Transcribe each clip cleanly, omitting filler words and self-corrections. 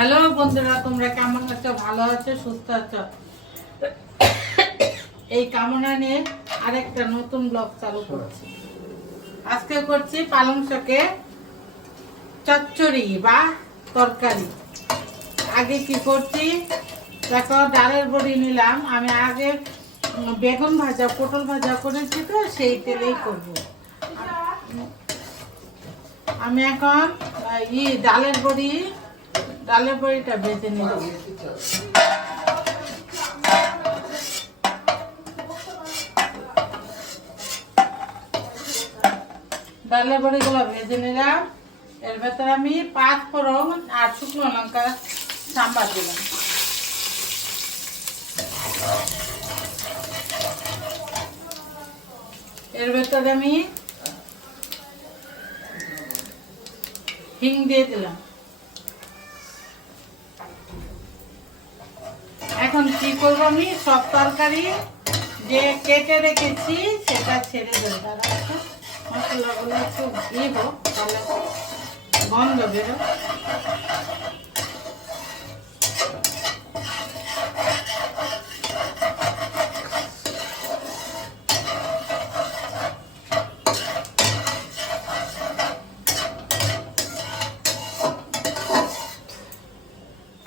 Hello বন্ধুরা, তোমরা কেমন আছো? ভালো আছো, সুস্থ আছো? এই কামনা নিয়ে আরেকটা নতুন ব্লগ চালু করছি। আজকে করছি পালং শাকে চচ্চড়ি বা তরকারি। আগে কি করছি দেখো, ডালের বড়ি নিলাম। আমি আগে বেগুন ভাজা পটল ভাজা করেছি, তো সেই তেলেই করব। আমি এখন ডালের বড়িটা ভেজে নিচ্ছি। ডালের বড়িগুলো ভেজে নিলাম। এর ভেতরে আমি 5 ফোড়ন আর শুকনো লঙ্কা সাম্বার দিলাম। এর ভেতরে আমি হিং দিয়ে দিলাম। এখন কি করবো, আমি সব তরকারি যে কেটে রেখেছি সেটা ছেড়ে দেবো। তারা মশলাগুলো একটু দিব, তাহলে গন্ধ বেরো।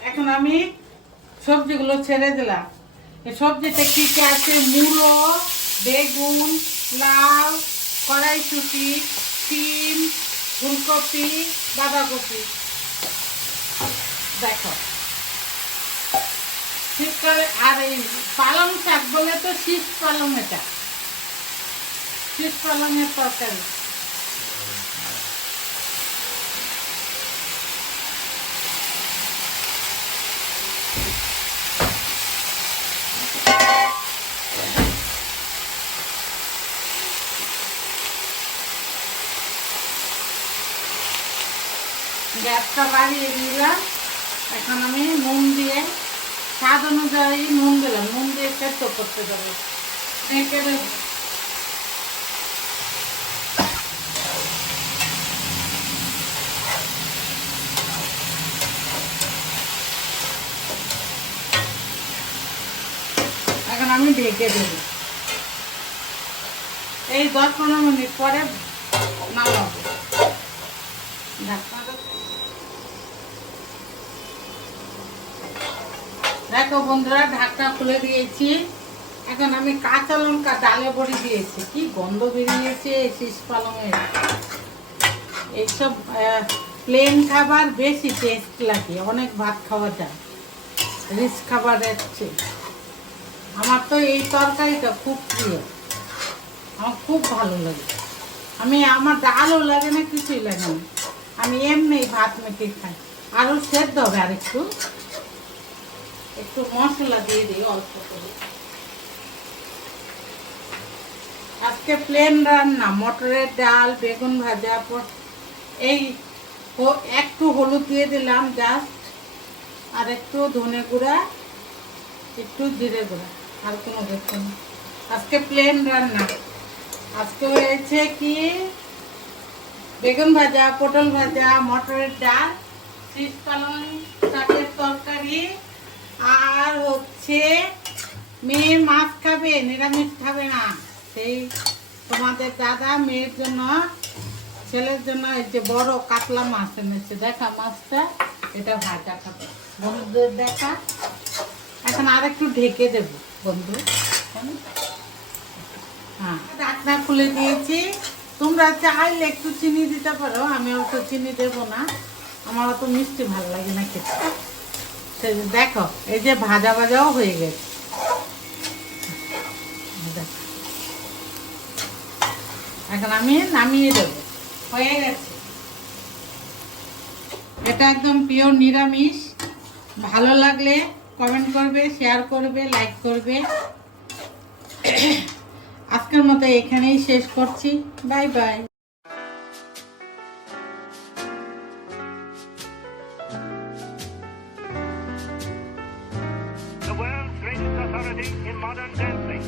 এখন আমি সবজিগুলো ছেড়ে দিলাম। এই সবজিতে কি কি আছে? মূলো, বেগুন, লাউ, কড়াইশুঁটি, শিম, ফুলকপি, বাঁধাকপি। দেখো, শীতকালে আর এই পালং শাক বলে তো শীত পালং, এটা শীত পালংয়ের তরকারি। গ্যাসটা বাড়িয়ে দিলাম। এখন আমি নুন দিয়ে স্বাদ অনুযায়ী নুন দিলাম। নুন দিয়ে সেদ্ধ করতে দেবো। ঢেকে দেবো। এখন আমি ঢেকে দেবো। এই 10-15 মিনিট পরে নামাবো। দেখো বন্ধুরা, ঢাকনা খুলে দিয়েছি। এখন আমি কাঁচা লঙ্কা ডালে বড়ি দিয়েছি। কি গন্ধ বেরিয়েছে শীষ পালংয়ের। এইসব প্লেন খাবার বেশি টেস্ট লাগে, অনেক ভাত খাওয়া যায় রিচ খাবারের চেয়ে। আমার তো এই তরকারিটা খুব প্রিয়, আমার খুব ভালো লাগে। আমার ডালও লাগে না, কিছুই লাগে না। আমি এমনি ভাত মেখে খাই। আরও সেদ্ধ হবে, আর একটু মশলা দিয়ে দিই অল্প করে। আজকে প্লেন রান্না, মটরের ডাল, বেগুন ভাজা, এই একটু হলুদ দিয়ে দিলাম জাস্ট, আর একটু ধনে গুঁড়া, একটু জিরে গুঁড়া, আর কোনো কিছু না। আজকে প্লেন রান্না। আজকে হয়েছে কি বেগুন ভাজা, পটল ভাজা, মটরের ডাল, শীষ পালং শাকের তরকারি, আর হচ্ছে মেয়ে মাছ খাবে, নিরামিষ খাবে না। সেই তোমাদের দাদা মেয়ের জন্য, ছেলের জন্য এই যে বড় কাতলা মাছ এনেছে। দেখা মাছটা, এটা ভাজা খাবে বন্ধুদের দেখা। এখন আর একটু ঢেকে দেব বন্ধু। হ্যাঁ, ঢাকনা খুলে দিয়েছি। তোমরা চাইলে একটু চিনি দিতে পারো, আমি অত চিনি দেবো না, আমার অত মিষ্টি ভালো লাগে না খেতে। দেখো, এই যে ভাজা ভাজাও হয়ে গেছে। এখন আমি নামিয়ে দেবো, হয়ে গেছে। এটা একদম পিওর নিরামিষ। ভালো লাগলে কমেন্ট করবে, শেয়ার করবে, লাইক করবে। আজকের মতো এখানেই শেষ করছি। Bye bye. The world's greatest authority in modern dancing.